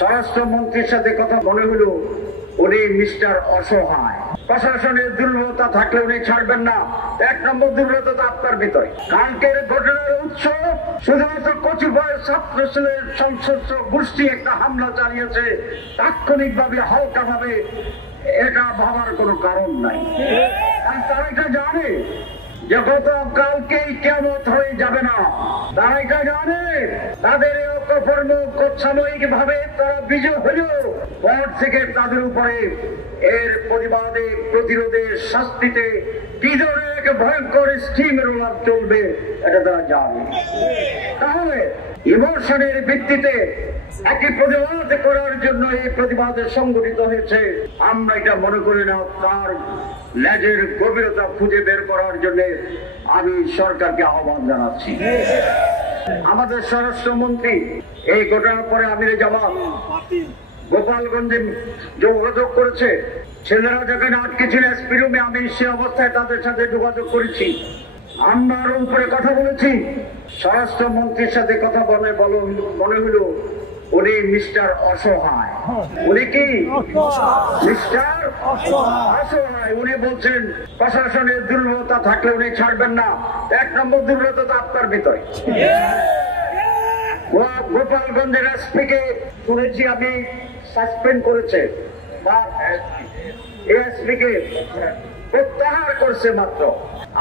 স্বরাষ্ট্রমন্ত্রীর সাথে কথা মনে হলো উনি মিস্টার অসহায়। প্রশাসনের দুর্বলতা থাকলে উনি ছাড়বেন না। ১ নম্বর দুর্বলতা আপনার ভিতরে। কালকের ঘটনার উৎস শুধুমাত্র কতিপয় ছাত্র ছেলের সংশ্লিষ্ট গোষ্ঠী একটা হামলা চালিয়েছে, তাৎক্ষণিকভাবে হালকাভাবে, এটা ভাবার কোনো কারণ নাই। কারণ তারা এটা জানে যে গতকালকেই কিয়ামত হয়ে যাবে না। তারা এটা জানে তাদের অপকর্ম সাময়িক ভাবে তারা বিজয় হলেও পর থেকে তাদের উপরে এর প্রতিবাদে প্রতিরোধে শাস্তিতে কি ধরনের এক ভয়ঙ্কর স্টিম রোলার চলবে এটা তারা জানে। তাহলে ইমোশনের ভিত্তিতে একই প্রতিবাদ করার জন্য এই প্রতিবাদে সংগঠিত হয়েছে। আমরা এটা মনে করি না। তার লেজের গভীরতা খুঁজে বের করার জন্য আমি সরকারকে আহ্বান জানাচ্ছি। আমাদের স্বরাষ্ট্রমন্ত্রী এই ঘটনার পরে আমিরে জামাত গোপালগঞ্জে যোগাযোগ করেছে। ছেলেরা যেখানে আটকে ছিল এসপি রুমে, আমি সে অবস্থায় তাদের সাথে যোগাযোগ করেছি। আমরা আরো উপরে কথা বলেছি। স্বরাষ্ট্রমন্ত্রীর সাথে কথা মনে হলো উনি মিস্টার অসহায়। উনি কি মিস্টার অসহায়? উনি বলছেন প্রশাসনের দুর্বলতা থাকলে উনি ছাড়বেন না। ১ নম্বর দুর্বলতা আপনার ভিতরে। গোপালগঞ্জের এসপিকে শুনেছি আমি সাসপেন্ড করেছে বা এসপিকে প্রত্যাহার করছে মাত্র।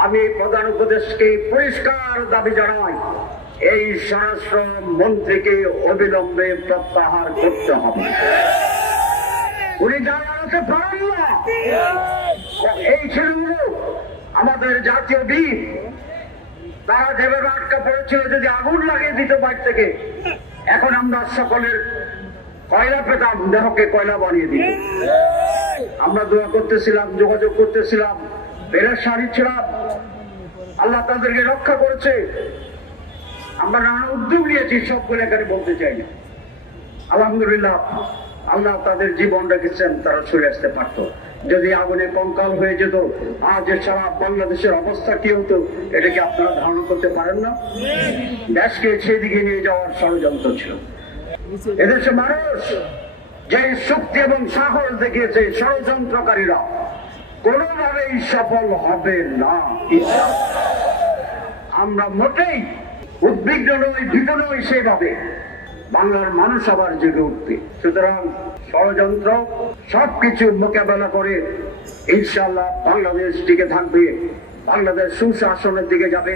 আমি প্রধান উপদেশকে পরিষ্কার দাবি জানাই, এই স্বরাষ্ট্র মন্ত্রীকে অবিলম্বে প্রত্যাহার করতে হবে। উনি জানাতে পারেন না। এই ছেলেগুলো আমাদের জাতীয় বীর, তারা যেভাবে আটকা পড়েছিল, যদি আগুন লাগিয়ে দিত বাইর থেকে, এখন আমরা সকলের কয়লা পেতাম, দেহকে কয়লা বানিয়ে দিত। আমরা দোয়া করতেছিলাম, যোগাযোগ করতেছিলাম, পেরেশানি ছিলাম। আল্লাহ তাদেরকে রক্ষা করেছে। আমরা নানা উদ্যোগ নিয়েছি, সবগুলো এখানে বলতে চাই না। আলহামদুলিল্লাহ, আল্লাহ তাদের জীবন রেখেছেন, তারা সরে আসতে পারত। যদি আগুনে কঙ্কাল হয়ে যেত, আজ সারা বাংলাদেশের অবস্থা কি হতো এটা কি আপনারা ধারণা করতে পারেন না? দেশকে সেদিকে নিয়ে যাওয়ার ষড়যন্ত্র ছিল। এদেশে মানুষ যে শক্তি এবং সাহস দেখিয়েছে, ষড়যন্ত্রকারীরা কোনোভাবেই সফল হবে না। আমরা মোটেই উদ্বিগ্ন নই, ভীত নই সেভাবে। বাংলার মানুষ আবার জেগে উঠবে। সুতরাং ষড়যন্ত্র সবকিছু মোকাবেলা করে ইনশাআল্লাহ বাংলাদেশ টিকে থাকবে, বাংলাদেশ সুশাসনের দিকে যাবে।